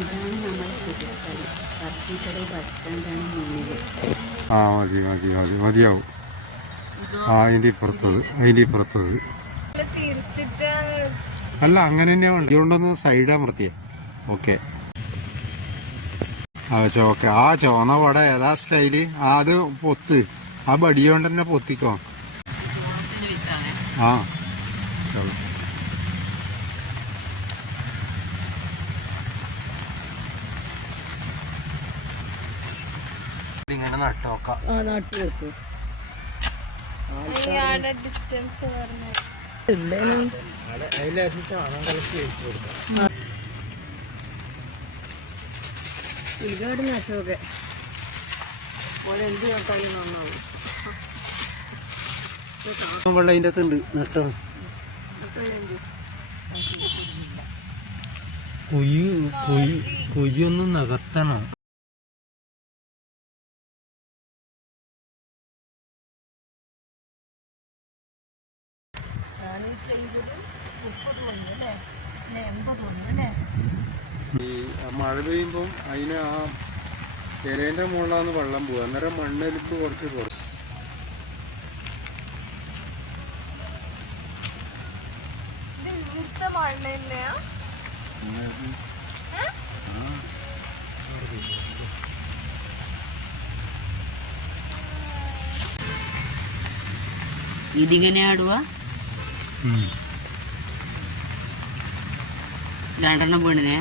ഇതാണ് നമ്മുടെ പൊതുസ്ഥലം. പറശ്ശിനിക്കട ബസ് സ്റ്റാൻഡാണ് മുന്നിൽ. ആ മതി മതി മതി മതിയാവും. ആ അതിൻ്റെ ഇപ്പുറത്തത് അല്ല അങ്ങനെ തന്നെയാ വണ്ടി കൊണ്ടൊന്ന് സൈഡാ നിർത്തിയേ. Okay okay. ആ ചോന്ന വട ഏതാ സ്റ്റൈല്? അത് പൊത്ത്, ആ ബടി കൊണ്ട് തന്നെ പൊത്തിക്കോ. ആ ചലോ. ഇങ്ങനെ നട്ടോക്കാം. ഉദ്ഘാടന അശോകെ എന്ത് കേട്ടാലും നന്നാവും. വെള്ളം അതിൻ്റെ അകത്തുണ്ട് നട്ടോ. കുയ്യൊന്നും നികത്തണം. ഈ മഴ പെയ്യുമ്പം അതിന് ആ പെരേൻ്റെ മുകളിലാണ് വെള്ളം പോവുക. അന്നേരം മണ്ണൊലിപ്പ് കുറച്ച് കുറയും. ഇതിങ്ങനെ ആടുക. രണ്ടെണ്ണം വീണിനെ.